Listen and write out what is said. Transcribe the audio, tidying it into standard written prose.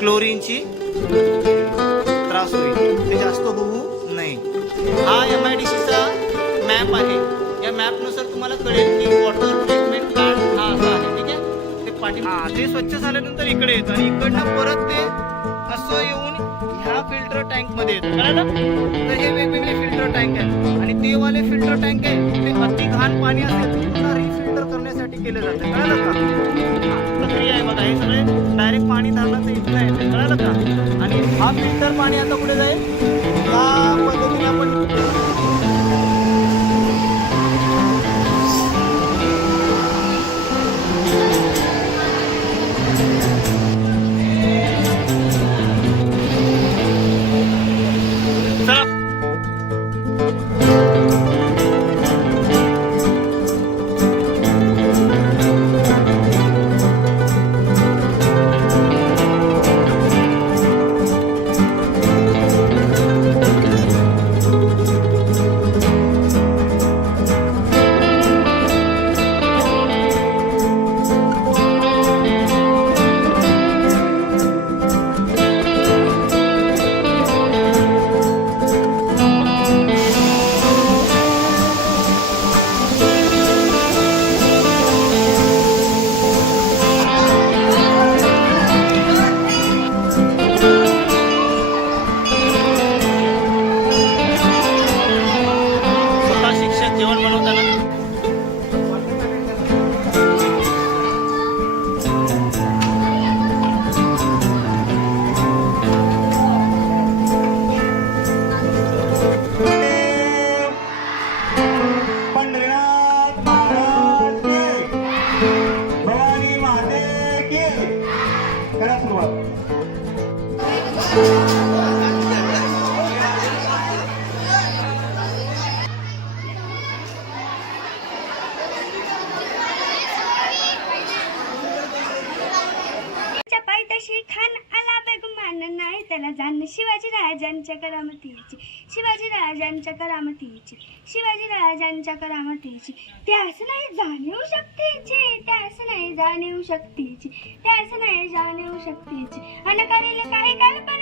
क्लोरीनची त्रास होईल, ते जास्त होऊ नये. हा MIDCचा मॅप आहे. या मॅपनुसार तुम्हाला कळेल की वॉटर ट्रीटमेंट प्लांट हा असा आहे. ठीक आहे, ते पाठी ते स्वच्छ झाल्यानंतर इकडे येतं आणि इकडनं परत ते असं येऊन ह्या फिल्टर टँक मध्ये येतं. कळलं? तर हे वेगवेगळे फिल्टर टँक आहेत आणि ते वाले फिल्टर टँक आहे ते अति घाण पाणी असेल तर पुन्हा रिफिल्टर करण्यासाठी केले जाते. कळलं का? प्रक्रिया आहे बघा. हे सगळे डायरेक्ट पाणी धारणाचं इथलं आहे. कळलं का? आणि हा फिल्टर पाणी आता कुठे जाईल? या पद्धतीने आपण खान आला बेगुमान नाही त्याला जाण शिवाजी राजांच्या करामतीची, शिवाजी राजांच्या करामतीची, शिवाजी राजांच्या करामतीची. त्यास नाही जाणीव शक्तीची, त्यास नाही जाणीव शक्तीची, त्यास नाही जाणीव शक्तीची. अन करेल काही कल्पना